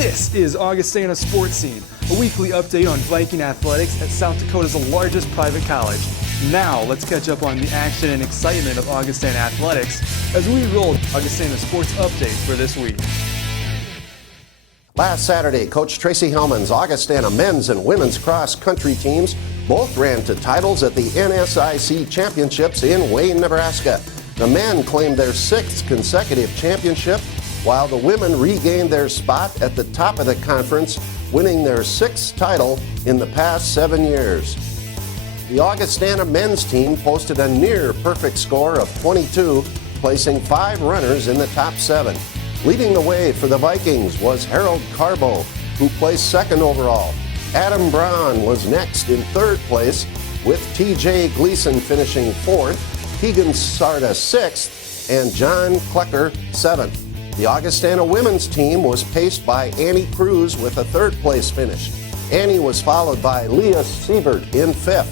This is Augustana Sportscene, a weekly update on Viking athletics at South Dakota's largest private college. Now, let's catch up on the action and excitement of Augustana athletics as we roll Augustana Sports Update for this week. Last Saturday, Coach Tracy Hellman's Augustana men's and women's cross-country teams both ran to titles at the NSIC Championships in Wayne, Nebraska. The men claimed their sixth consecutive championship, while the women regained their spot at the top of the conference, winning their sixth title in the past 7 years. The Augustana men's team posted a near-perfect score of 22, placing 5 runners in the top 7. Leading the way for the Vikings was Harold Carbo, who placed second overall. Adam Braun was next in third place, with T.J. Gleason finishing fourth, Keegan Sarda sixth, and John Klecker seventh. The Augustana women's team was paced by Annie Cruz with a third-place finish. Annie was followed by Leah Siebert in fifth,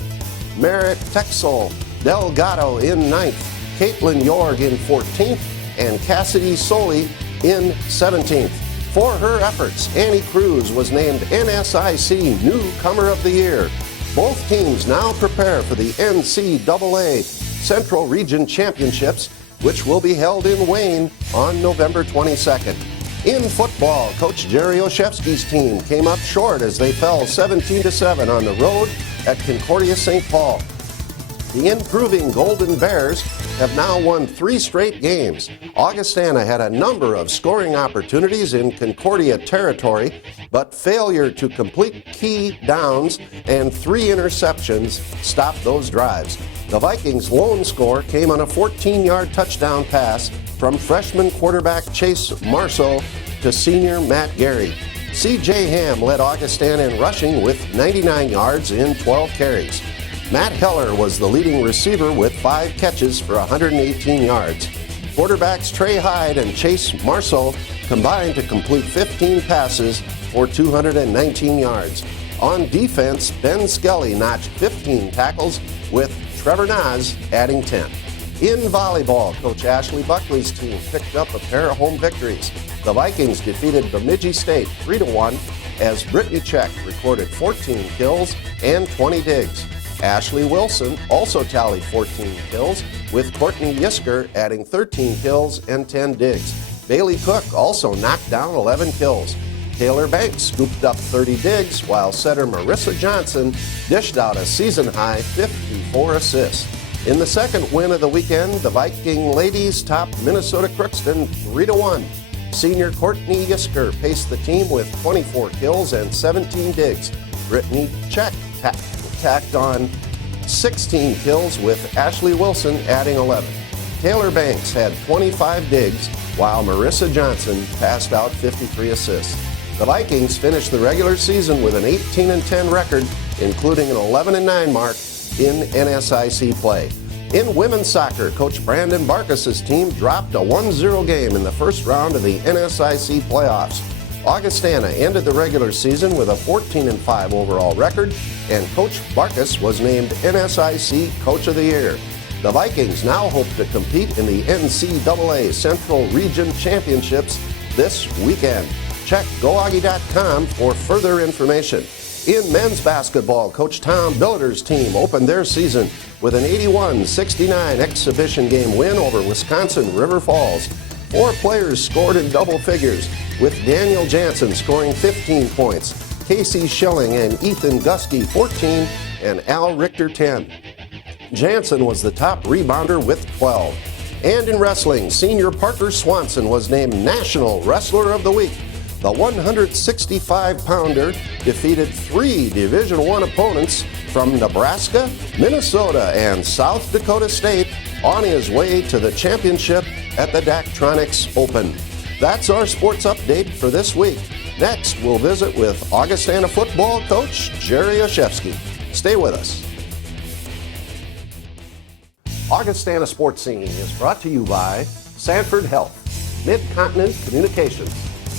Merritt Texel Delgado in ninth, Caitlin Yorg in 14th, and Cassidy Soley in 17th. For her efforts, Annie Cruz was named NSIC Newcomer of the Year. Both teams now prepare for the NCAA Central Region Championships, which will be held in Wayne on November 22nd. In football, Coach Jerry Oshevsky's team came up short as they fell 17-7 on the road at Concordia St. Paul. The improving Golden Bears have now won 3 straight games. Augustana had a number of scoring opportunities in Concordia territory, but failure to complete key downs and 3 interceptions stopped those drives. The Vikings' lone score came on a 14-yard touchdown pass from freshman quarterback Chase Marceau to senior Matt Gary. C.J. Ham led Augustana in rushing with 99 yards in 12 carries. Matt Heller was the leading receiver with 5 catches for 118 yards. Quarterbacks Trey Hyde and Chase Marceau combined to complete 15 passes for 219 yards. On defense, Ben Skelly notched 15 tackles, with Trevor Nas adding 10. In volleyball, Coach Ashley Buckley's team picked up a pair of home victories. The Vikings defeated Bemidji State 3-1 as Brittany Check recorded 14 kills and 20 digs. Ashley Wilson also tallied 14 kills, with Courtney Yisker adding 13 kills and 10 digs. Bailey Cook also knocked down 11 kills. Taylor Banks scooped up 30 digs, while setter Marissa Johnson dished out a season-high 54 assists. In the second win of the weekend, the Viking ladies topped Minnesota Crookston 3-1. Senior Courtney Yisker paced the team with 24 kills and 17 digs. Brittany Check tacked on 16 kills, with Ashley Wilson adding 11. Taylor Banks had 25 digs, while Marissa Johnson passed out 53 assists. The Vikings finished the regular season with an 18-10 record, including an 11-9 mark in NSIC play. In women's soccer, Coach Brandon Barkas's team dropped a 1-0 game in the first round of the NSIC playoffs. Augustana ended the regular season with a 14-5 overall record, and Coach Barkas was named NSIC Coach of the Year. The Vikings now hope to compete in the NCAA Central Region Championships this weekend. Check GoAugie.com for further information. In men's basketball, Coach Tom Billiter's team opened their season with an 81-69 exhibition game win over Wisconsin River Falls. 4 players scored in double figures, with Daniel Jansen scoring 15 points, Casey Schilling and Ethan Gusky 14, and Al Richter 10. Jansen was the top rebounder with 12. And in wrestling, senior Parker Swanson was named National Wrestler of the Week. The 165-pounder defeated 3 Division I opponents from Nebraska, Minnesota, and South Dakota State on his way to the championship at the Daktronics Open. That's our sports update for this week. Next, we'll visit with Augustana football coach Jerry Oshevsky. Stay with us. Augustana Sports Scene is brought to you by Sanford Health, Mid-Continent Communications,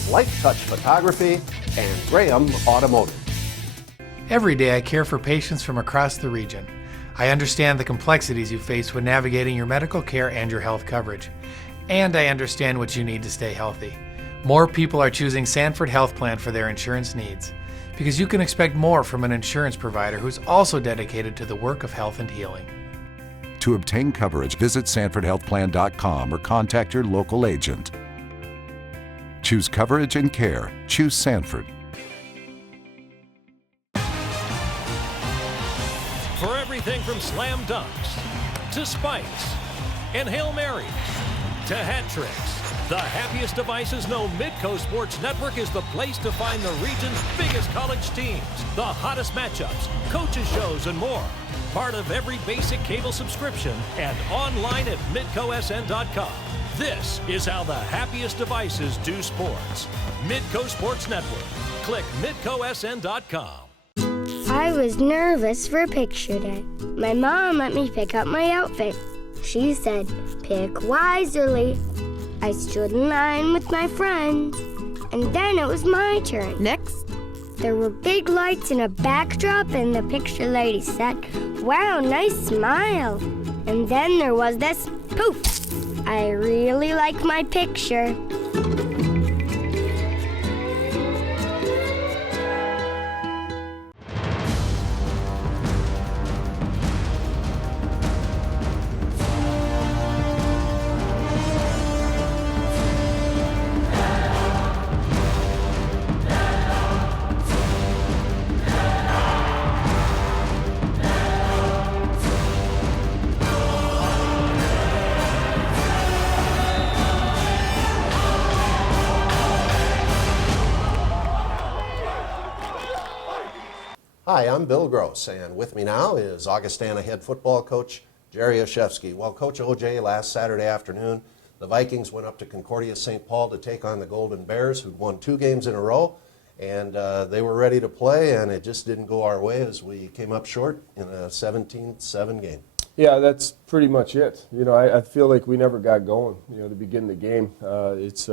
Light Touch Photography, and Graham Automotive. Every day I care for patients from across the region. I understand the complexities you face when navigating your medical care and your health coverage. And I understand what you need to stay healthy. More people are choosing Sanford Health Plan for their insurance needs because you can expect more from an insurance provider who's also dedicated to the work of health and healing. To obtain coverage, visit SanfordHealthPlan.com or contact your local agent. Choose coverage and care. Choose Sanford. For everything from slam dunks to spikes and Hail Marys to hat tricks, the happiest devices know Midco Sports Network is the place to find the region's biggest college teams, the hottest matchups, coaches shows, and more. Part of every basic cable subscription and online at midcosn.com. This is how the happiest devices do sports. Midco Sports Network. Click midcosn.com. I was nervous for picture day. My mom let me pick out my outfit. She said, pick wisely. I stood in line with my friends, and then it was my turn. Next. There were big lights and a backdrop, and the picture lady said, wow, nice smile. And then there was this poof. I really like my picture. Hi, I'm Bill Gross, and with me now is Augustana head football coach Jerry Oshevsky. Well, Coach OJ, last Saturday afternoon, the Vikings went up to Concordia St. Paul to take on the Golden Bears, who'd won 2 games in a row, and they were ready to play, and it just didn't go our way as we came up short in a 17-7 game. Yeah, that's pretty much it. You know, I feel like we never got going, to begin the game. It's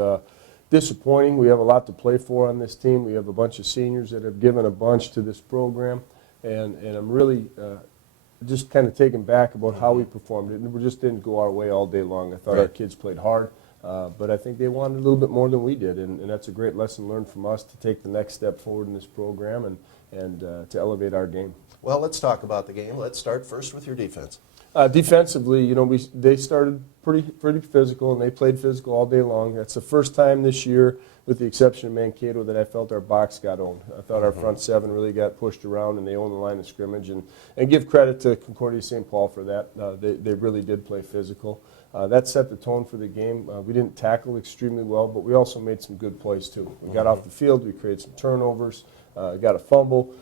disappointing. We have a lot to play for on this team. We have a bunch of seniors that have given a bunch to this program, and I'm really just kind of taken back about how we performed. It just didn't go our way all day long. I thought our kids played hard, but I think they wanted a little bit more than we did, and that's a great lesson learned from us to take the next step forward in this program and to elevate our game. Well, let's talk about the game. Let's start first with your defense. Defensively, they started pretty physical, and they played physical all day long. That's the first time this year, with the exception of Mankato, that I felt our box got owned. I thought our front seven really got pushed around, and they owned the line of scrimmage. And give credit to Concordia St. Paul for that. They really did play physical. That set the tone for the game. We didn't tackle extremely well, but we also made some good plays too. We got off the field, we created some turnovers, got a fumble.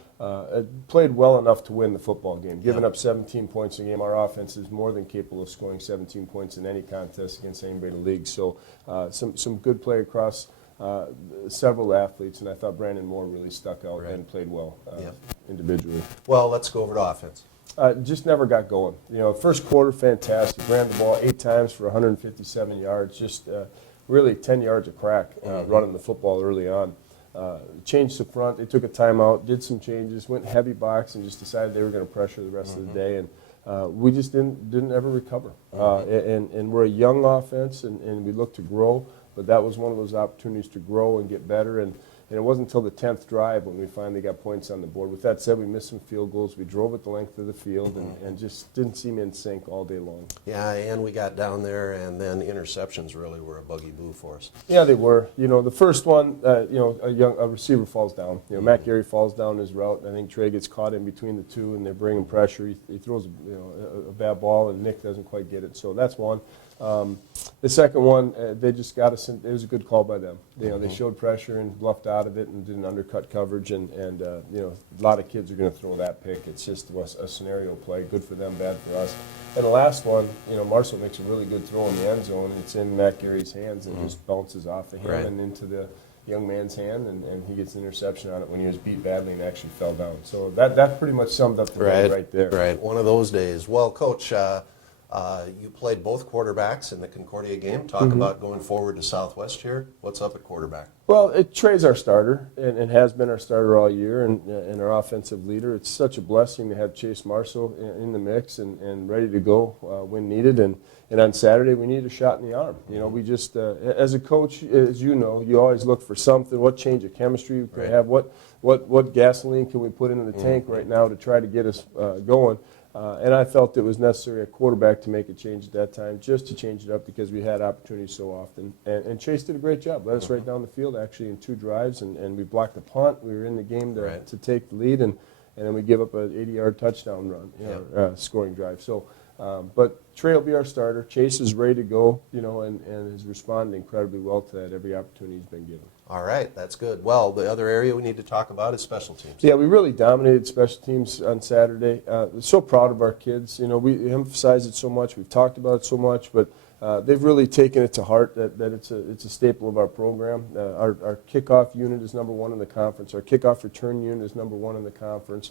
Played well enough to win the football game. Giving up 17 points a game, our offense is more than capable of scoring 17 points in any contest against anybody in the league. So some good play across several athletes, and I thought Brandon Moore really stuck out and played well individually. Well, let's go over to offense. Just never got going. First quarter, fantastic. Ran the ball 8 times for 157 yards. Just really 10 yards a crack running the football early on. Changed the front. They took a timeout, did some changes, went heavy box, and just decided they were going to pressure the rest of the day. And we just didn't ever recover. And we're a young offense, and we look to grow. But that was one of those opportunities to grow and get better. And it wasn't until the 10th drive when we finally got points on the board. With that said, we missed some field goals. We drove it the length of the field and just didn't seem in sync all day long. Yeah, and we got down there, and then interceptions really were a buggy-boo for us. Yeah, they were. The first one, a receiver falls down. Matt Gary falls down his route. I think Trey gets caught in between the two, and they're bringing pressure. He throws a bad ball, and Nick doesn't quite get it. So that's one. The second one, they just got us. It was a good call by them. They showed pressure and bluffed out of it and didn't undercut coverage. And a lot of kids are going to throw that pick. It's just a scenario play. Good for them, bad for us. And the last one, Marshall makes a really good throw in the end zone. It's in Matt Gary's hands and just bounces off of him and into the young man's hand, and he gets an interception on it when he was beat badly and actually fell down. So that pretty much summed up the day right there. Right, one of those days. Well, Coach, You played both quarterbacks in the Concordia game. Talk about going forward to Southwest here. What's up at quarterback? Well, Trey's our starter and has been our starter all year and our offensive leader. It's such a blessing to have Chase Marshall in the mix and ready to go when needed. And on Saturday, we needed a shot in the arm. You know, we just, as a coach, as you know, you always look for something. What change of chemistry we can have? What gasoline can we put into the tank right now to try to get us going? And I felt it was necessary at quarterback to make a change at that time, just to change it up because we had opportunities so often. And Chase did a great job. Led us right down the field, actually, in 2 drives, and we blocked a punt. We were in the game to take the lead, and then we give up an 80-yard touchdown run, scoring drive. So, but Trey will be our starter. Chase is ready to go, you know, and has responded incredibly well to that every opportunity he's been given. All right, that's good. Well, the other area we need to talk about is special teams. Yeah, we really dominated special teams on Saturday. So proud of our kids. You know, we emphasize it so much. We've talked about it so much, but they've really taken it to heart that it's a staple of our program. Our kickoff unit is #1 in the conference. Our kickoff return unit is #1 in the conference.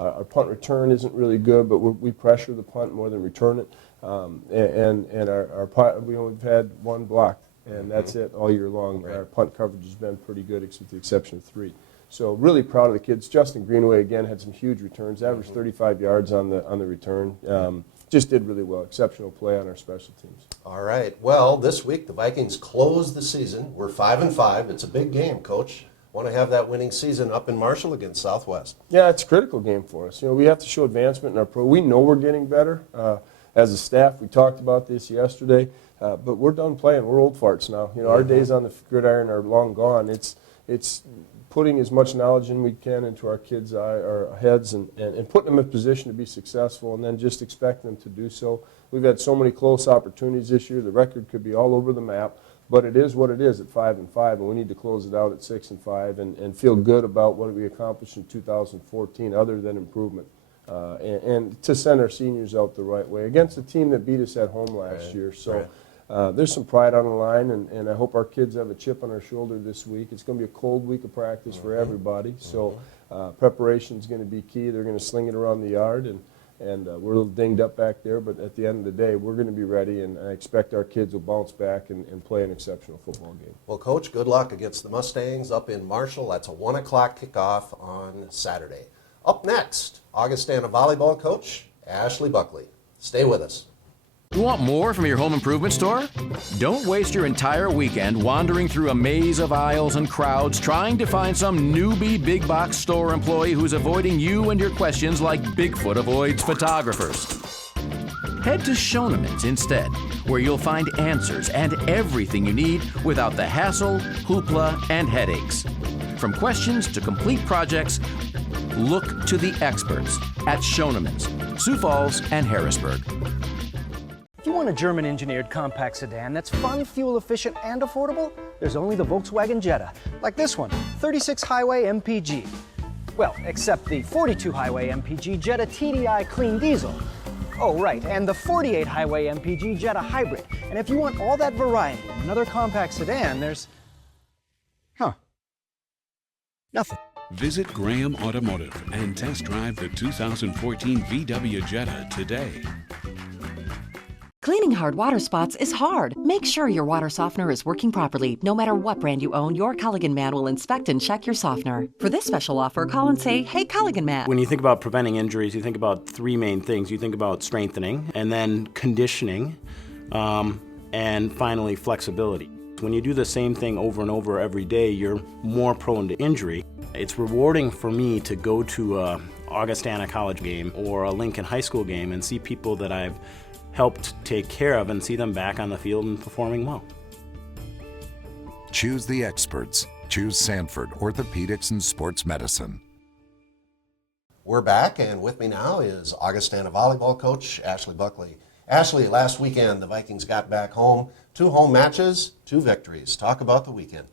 Our punt return isn't really good, but we pressure the punt more than return it. And our punt, we've had 1 block. And that's it all year long. Right. Our punt coverage has been pretty good, with the exception of 3. So really proud of the kids. Justin Greenaway, again, had some huge returns, averaged 35 yards on the return. Just did really well. Exceptional play on our special teams. All right. Well, this week the Vikings close the season. We're 5-5. It's a big game, Coach. Want to have that winning season up in Marshall against Southwest. Yeah, it's a critical game for us. You know, we have to show advancement in our pro. We know we're getting better. As a staff, we talked about this yesterday. But we're done playing. We're old farts now. You know, our days on the gridiron are long gone. It's putting as much knowledge in we can into our kids' our heads and putting them in a position to be successful, and then just expect them to do so. We've had so many close opportunities this year. The record could be all over the map, but it is what it is at 5-5, and we need to close it out at 6-5 and feel good about what we accomplished in 2014, other than improvement. And to send our seniors out the right way against a team that beat us at home last year. So. There's some pride on the line, and I hope our kids have a chip on their shoulder this week. It's going to be a cold week of practice for everybody, so preparation is going to be key. They're going to sling it around the yard, and we're a little dinged up back there, but at the end of the day, we're going to be ready, and I expect our kids will bounce back and play an exceptional football game. Well, Coach, good luck against the Mustangs up in Marshall. That's a 1 o'clock kickoff on Saturday. Up next, Augustana volleyball coach Ashley Buckley. Stay with us. You want more from your home improvement store? Don't waste your entire weekend wandering through a maze of aisles and crowds trying to find some newbie big box store employee who's avoiding you and your questions like Bigfoot avoids photographers. Head to Schoenemann's instead, where you'll find answers and everything you need without the hassle, hoopla, and headaches. From questions to complete projects, look to the experts at Schoenemann's, Sioux Falls and Harrisburg. If you want a German-engineered compact sedan that's fun, fuel-efficient, and affordable, there's only the Volkswagen Jetta, like this one, 36 Highway MPG. Well, except the 42 Highway MPG Jetta TDI Clean Diesel. Oh, right, and the 48 Highway MPG Jetta Hybrid. And if you want all that variety in another compact sedan, there's... nothing. Visit Graham Automotive and test drive the 2014 VW Jetta today. Cleaning hard water spots is hard. Make sure your water softener is working properly. No matter what brand you own, your Culligan man will inspect and check your softener. For this special offer, call and say, "Hey, Culligan man." When you think about preventing injuries, you think about 3 main things. You think about strengthening, and then conditioning, and finally flexibility. When you do the same thing over and over every day, you're more prone to injury. It's rewarding for me to go to a Augustana College game or a Lincoln High School game and see people that I've helped take care of and see them back on the field and performing well. Choose the experts. Choose Sanford Orthopedics and Sports Medicine. We're back, and with me now is Augustana volleyball coach Ashley Buckley. Ashley, last weekend the Vikings got back home. 2 home matches, 2 victories. Talk about the weekend.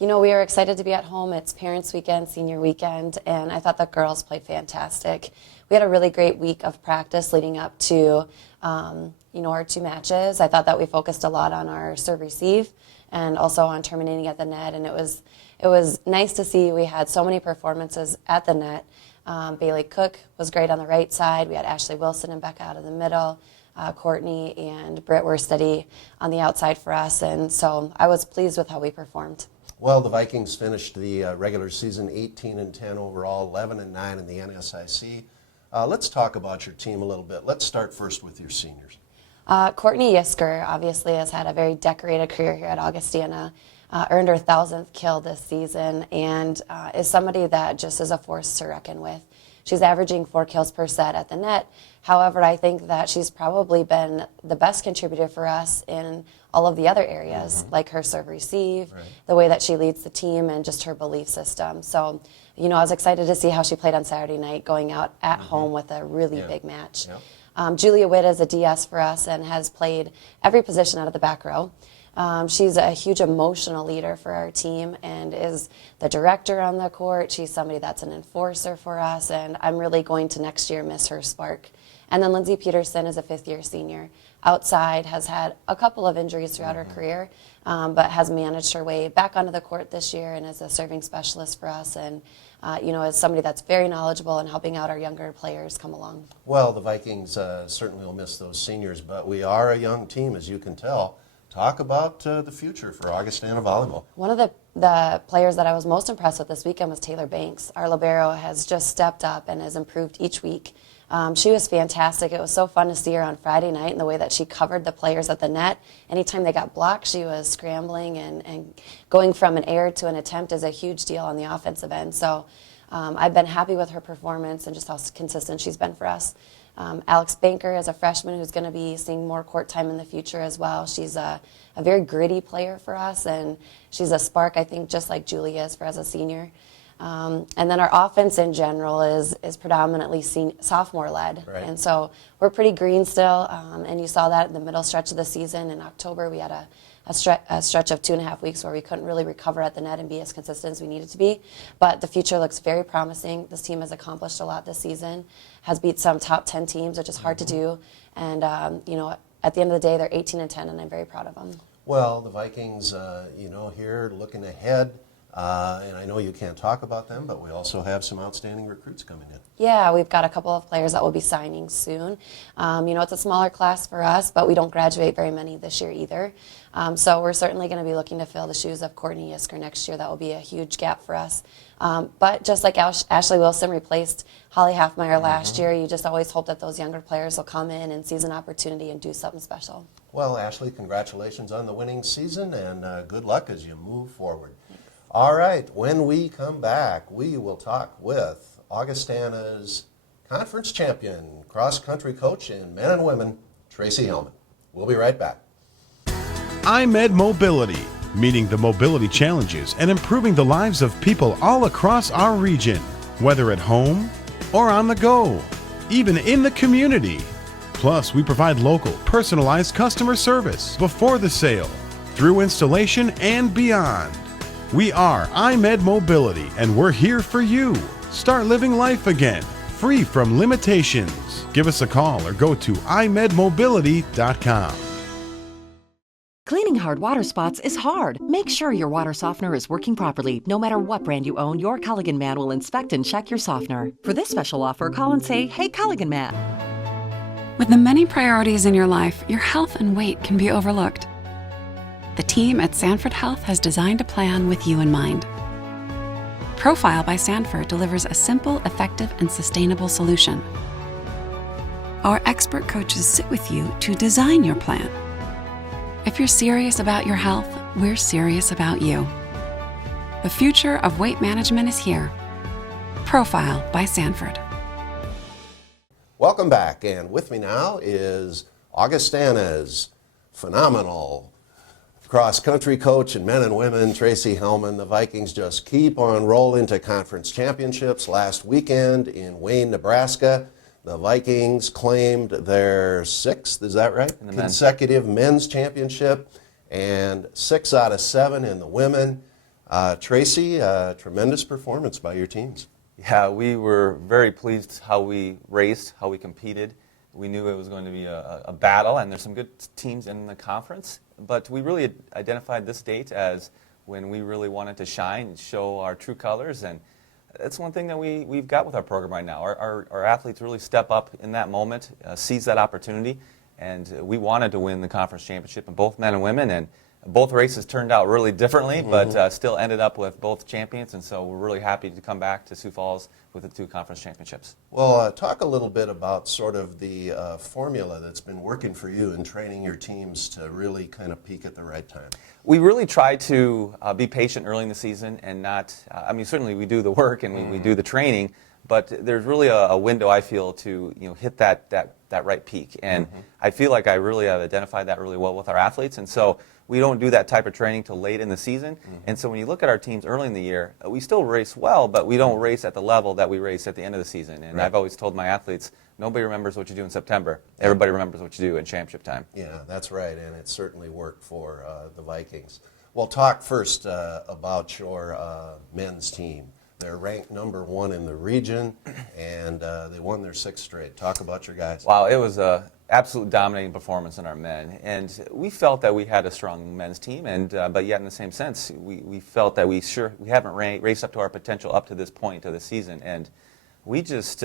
You know, we are excited to be at home. It's Parents' Weekend, Senior Weekend, and I thought the girls played fantastic. We had a really great week of practice leading up to, our 2 matches. I thought that we focused a lot on our serve-receive and also on terminating at the net, and it was nice to see we had so many performances at the net. Bailey Cook was great on the right side. We had Ashley Wilson and Becca out of the middle. Courtney and Britt were steady on the outside for us, and so I was pleased with how we performed. Well, the Vikings finished the regular season 18-10 overall, 11-9 in the NSIC. Let's talk about your team a little bit. Let's start first with your seniors. Courtney Yisker obviously has had a very decorated career here at Augustana, earned her 1,000th kill this season, and is somebody that just is a force to reckon with. She's averaging 4 kills per set at the net. However, I think that she's probably been the best contributor for us in all of the other areas, like her serve receive, the way that she leads the team, and just her belief system. So, you know, I was excited to see how she played on Saturday night, going out at home with a really big match. Julia Witt is a DS for us and has played every position out of the back row. She's a huge emotional leader for our team and is the director on the court. She's somebody that's an enforcer for us, and I'm really going to next year miss her spark. And then Lindsay Peterson is a 5th-year senior. Outside, has had a couple of injuries throughout her career, but has managed her way back onto the court this year and is a serving specialist for us, and you know, is somebody that's very knowledgeable and helping out our younger players come along. Well, the Vikings certainly will miss those seniors, but we are a young team, as you can tell. Talk about the future for Augustana volleyball. One of the players that I was most impressed with this weekend was Taylor Banks. Our libero has just stepped up and has improved each week. She was fantastic. It was so fun to see her on Friday night and the way that she covered the players at the net. Anytime they got blocked, she was scrambling, and going from an error to an attempt is a huge deal on the offensive end. So I've been happy with her performance and just how consistent she's been for us. Alex Banker is a freshman who's going to be seeing more court time in the future as well. She's a very gritty player for us, and she's a spark, I think, just like Julie is as a senior. And then our offense in general is predominantly sophomore-led. And so we're pretty green still, and you saw that in the middle stretch of the season. In October, we had a stretch of 2.5 weeks where we couldn't really recover at the net and be as consistent as we needed to be. But the future looks very promising. This team has accomplished a lot this season, has beat some top 10 teams, which is hard to do. And, you know, at the end of the day, they're 18-10, and I'm very proud of them. Well, the Vikings, you know, here looking ahead, and I know you can't talk about them, but we also have some outstanding recruits coming in. Yeah, we've got a couple of players that will be signing soon. You know, it's a smaller class for us, but we don't graduate very many this year either. So we're certainly going to be looking to fill the shoes of Courtney Yisker next year. That will be a huge gap for us. But just like Ashley Wilson replaced Holly Halfmeyer last year, you just always hope that those younger players will come in and seize an opportunity and do something special. Well, Ashley, congratulations on the winning season, and good luck as you move forward. All right, when we come back, we will talk with Augustana's conference champion, cross-country coach in men and women, Tracy Hellman. We'll be right back. iMed Mobility, meeting the mobility challenges and improving the lives of people all across our region, whether at home or on the go, even in the community. Plus, we provide local, personalized customer service before the sale, through installation, and beyond. We are iMed Mobility, and we're here for you. Start living life again, free from limitations. Give us a call or go to imedmobility.com. Cleaning hard water spots is hard. Make sure your water softener is working properly. No matter what brand you own, your Culligan man will inspect and check your softener. For this special offer, call and say, "Hey, Culligan man." With the many priorities in your life, your health and weight can be overlooked. The team at Sanford Health has designed a plan with you in mind. Profile by Sanford delivers a simple, effective, and sustainable solution. Our expert coaches sit with you to design your plan. If you're serious about your health, we're serious about you. The future of weight management is here. Profile by Sanford. Welcome back, and with me now is Augustana's phenomenal cross-country coach in men and women, Tracy Hellman. The Vikings just keep on rolling to conference championships. Last weekend in Wayne, Nebraska, the Vikings claimed their 6th, is that right? Consecutive men's championship, and 6 out of 7 in the women. Tracy, tremendous performance by your teams. Yeah, we were very pleased how we raced, how we competed. We knew it was going to be a battle, and there's some good teams in the conference. But we really identified this date as when we really wanted to shine and show our true colors. And that's one thing that we've got with our program right now. Our athletes really step up in that moment, seize that opportunity, and we wanted to win the conference championship in both men and women, and both races turned out really differently, but still ended up with both champions, and so we're really happy to come back to Sioux Falls with the 2 conference championships. Well, talk a little bit about sort of the formula that's been working for you in training your teams to really kind of peak at the right time. We really try to be patient early in the season and not, I mean, certainly we do the work and we do the training, but there's really a window, I feel, to hit that right peak. And I feel like I really have identified that really well with our athletes. And so we don't do that type of training till late in the season. And so when you look at our teams early in the year, we still race well, but we don't race at the level that we race at the end of the season. And I've always told my athletes, nobody remembers what you do in September. Everybody remembers what you do in championship time. Yeah, that's right, and it certainly worked for the Vikings. Well, talk first about your men's team. They're ranked number 1 in the region, and they won their 6th straight. Talk about your guys. Wow, it was an absolute dominating performance in our men, and we felt that we had a strong men's team, and but yet in the same sense, we felt that we haven't raced up to our potential up to this point of the season, and we just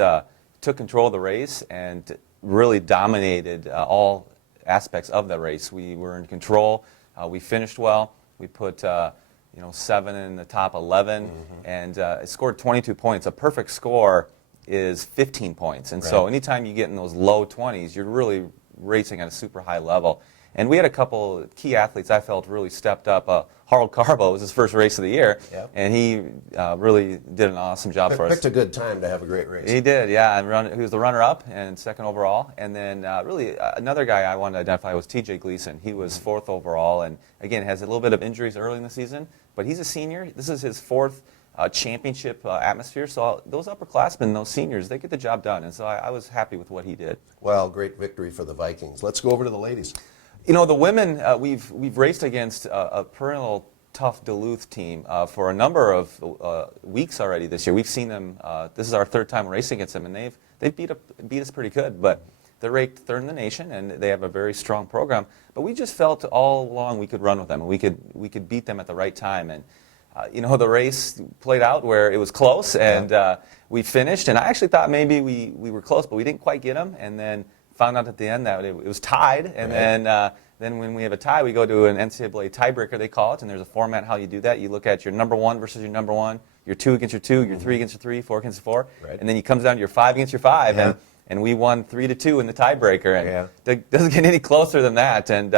took control of the race and really dominated all aspects of the race. We were in control. We finished well. We put 7 in the top 11, and it scored 22 points. A perfect score is 15 points, and so anytime you get in those low 20s, you're really racing at a super high level. And we had a couple key athletes I felt really stepped up. Harold Carbo was his first race of the year, and he really did an awesome job for us. Picked a good time to have a great race. He did, yeah. And he was the runner-up and 2nd overall. And then really another guy I wanted to identify was T.J. Gleason. He was 4th overall, and again has a little bit of injuries early in the season, but he's a senior. This is his 4th championship atmosphere. So those upperclassmen, those seniors, they get the job done. And so I was happy with what he did. Well, great victory for the Vikings. Let's go over to the ladies. You know, the women, we've raced against a perennial tough Duluth team for a number of weeks already this year. We've seen them. This is our 3rd time racing against them, and they've beat us pretty good. But they're ranked 3rd in the nation, and they have a very strong program. But we just felt all along we could run with them, and we could beat them at the right time. And the race played out where it was close, and we finished. And I actually thought maybe we were close, but we didn't quite get them. And then found out at the end that it was tied, and then when we have a tie, we go to an NCAA tiebreaker, they call it, and there's a format how you do that. You look at your number 1 versus your number 1, your 2 against your 2, your 3 against your 3, 4 against your 4, and then it comes down to your 5 against your 5, and we won 3-2 in the tiebreaker, and it doesn't get any closer than that. And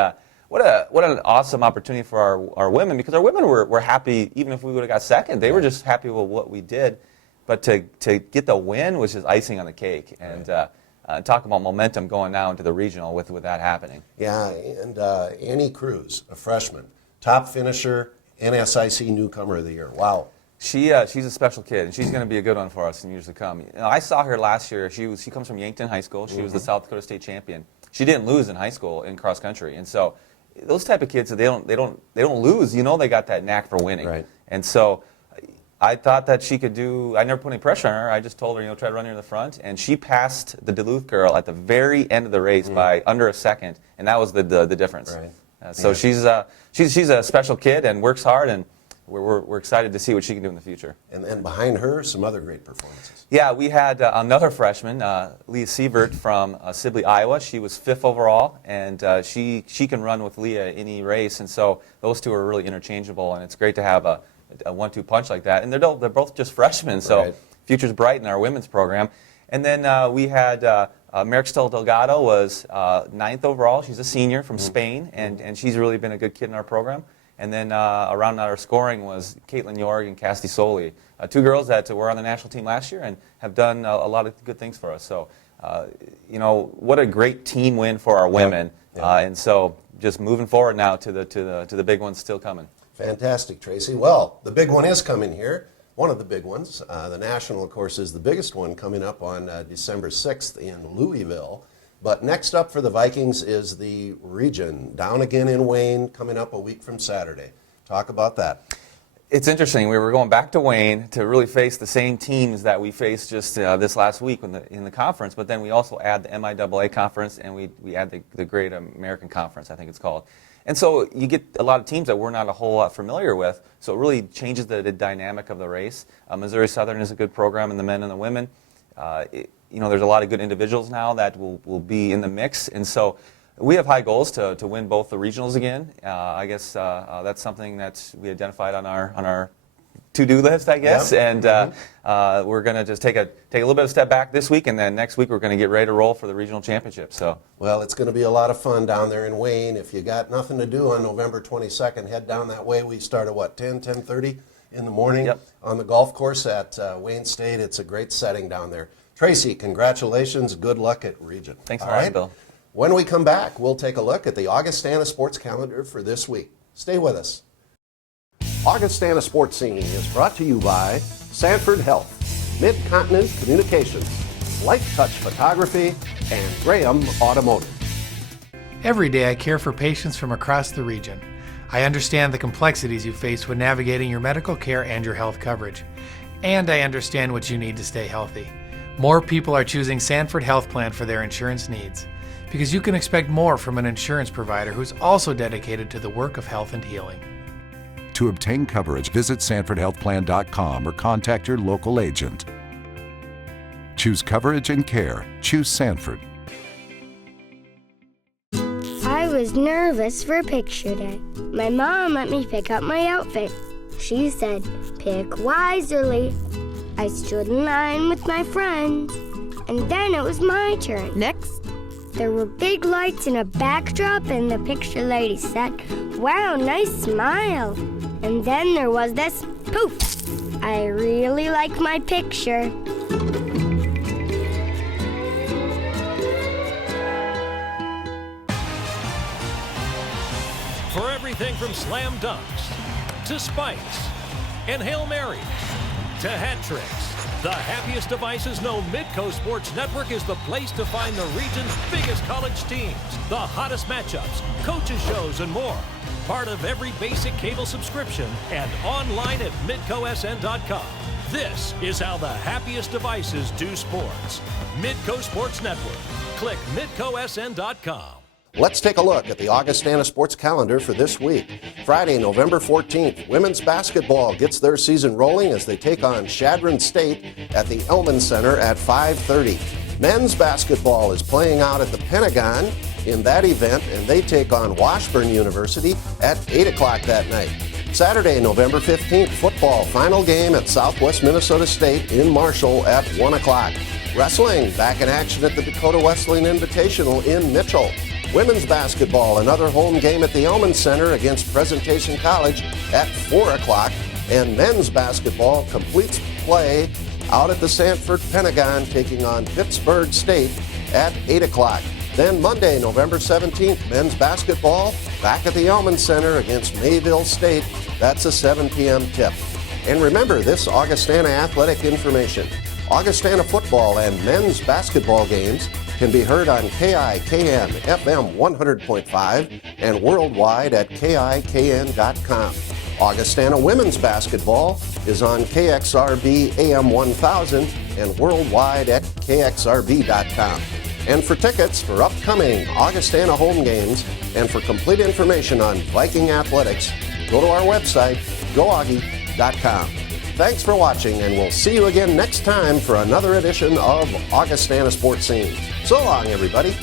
what an awesome opportunity for our women, because our women were happy even if we would have got 2nd. They were just happy with what we did, but to get the win was just icing on the cake. And talk about momentum going now into the regional with that happening. Yeah, and Annie Cruz, a freshman, top finisher, NSIC Newcomer of the Year. Wow. She's a special kid, and she's going to be a good one for us in years to come. I saw her last year. She comes from Yankton High School. She was the South Dakota State champion. She didn't lose in high school in cross country, and so those type of kids, they don't lose. They got that knack for winning. Right. And so I thought that she could do. I never put any pressure on her. I just told her, try to run near the front, and she passed the Duluth girl at the very end of the race by under a second, and that was the difference. Right. So she's a special kid and works hard, and we're excited to see what she can do in the future. And then behind her, some other great performances. Yeah, we had another freshman, Leah Sievert from Sibley, Iowa. She was 5th overall, and she can run with Leah any race, and so those two are really interchangeable, and it's great to have a 1-2 punch like that. And they're both just freshmen, so future's bright in our women's program. And then we had Marixtel Delgado was 9th overall. She's a senior from Spain, and she's really been a good kid in our program. And then around our scoring was Caitlin Yorg and Cassidy Soli, 2 girls that were on the national team last year and have done a lot of good things for us. So, what a great team win for our women. And so just moving forward now to the big ones still coming. Fantastic, Tracy. Well, the big one is coming here. One of the big ones. The National, of course, is the biggest one coming up on December 6th in Louisville. But next up for the Vikings is the region, down again in Wayne, coming up a week from Saturday. Talk about that. It's interesting. We were going back to Wayne to really face the same teams that we faced just this last week in the conference, but then we also add the MIAA conference, and we add the Great American Conference, I think it's called. And so you get a lot of teams that we're not a whole lot familiar with, so it really changes the dynamic of the race. Missouri Southern is a good program in the men and the women. There's a lot of good individuals now that will be in the mix, and so we have high goals to win both the regionals again. I guess that's something that we identified on our to-do list, I guess. Yep. And we're going to just take a little bit of step back this week, and then next week we're going to get ready to roll for the regional championship. So, well, it's going to be a lot of fun down there in Wayne. If you got nothing to do on November 22nd, head down that way. We start at 10:30 in the morning on the golf course at Wayne State. It's a great setting down there. Tracy, congratulations. Good luck at region. Thanks a lot, Bill. When we come back, we'll take a look at the Augustana sports calendar for this week. Stay with us. Augustana Sports Scene is brought to you by Sanford Health, Mid-Continent Communications, Light Touch Photography, and Graham Automotive. Every day I care for patients from across the region. I understand the complexities you face when navigating your medical care and your health coverage. And I understand what you need to stay healthy. More people are choosing Sanford Health Plan for their insurance needs, because you can expect more from an insurance provider who's also dedicated to the work of health and healing. To obtain coverage, visit SanfordHealthPlan.com or contact your local agent. Choose coverage and care. Choose Sanford. I was nervous for picture day. My mom let me pick out my outfit. She said, pick wisely. I stood in line with my friends, and then it was my turn. Next. There were big lights and a backdrop, and the picture lady said, wow, nice smile. And then there was this poof. I really like my picture. For everything from slam dunks to spikes and Hail Marys to hat tricks, the happiest devices know Midco Sports Network is the place to find the region's biggest college teams, the hottest matchups, coaches shows, and more. Part of every basic cable subscription and online at midcosn.com. This is how the happiest devices do sports. Midco Sports Network. Click midcosn.com. Let's take a look at the Augustana sports calendar for this week. Friday, November 14th, women's basketball gets their season rolling as they take on Chadron State at the Elman Center at 5:30. Men's basketball is playing out at the Pentagon in that event, and they take on Washburn University at 8 o'clock that night. Saturday, November 15th, football final game at Southwest Minnesota State in Marshall at 1 o'clock. Wrestling back in action at the Dakota Wesleyan Invitational in Mitchell. Women's basketball, another home game at the Elman Center against Presentation College at 4 o'clock. And men's basketball completes play out at the Sanford Pentagon, taking on Pittsburgh State at 8 o'clock. Then Monday, November 17th, men's basketball back at the Elman Center against Mayville State. That's a 7 p.m. tip. And remember this Augustana athletic information. Augustana football and men's basketball games can be heard on KIKN FM 100.5 and worldwide at KIKN.com. Augustana women's basketball is on KXRB AM 1000 and worldwide at KXRB.com. And for tickets for upcoming Augustana home games and for complete information on Viking athletics, go to our website, goaugie.com. Thanks for watching, and we'll see you again next time for another edition of Augustana Sports Scene. So long, everybody.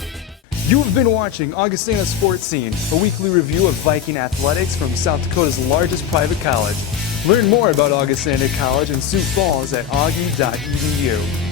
You've been watching Augustana Sports Scene, a weekly review of Viking athletics from South Dakota's largest private college. Learn more about Augustana College and Sioux Falls at augie.edu.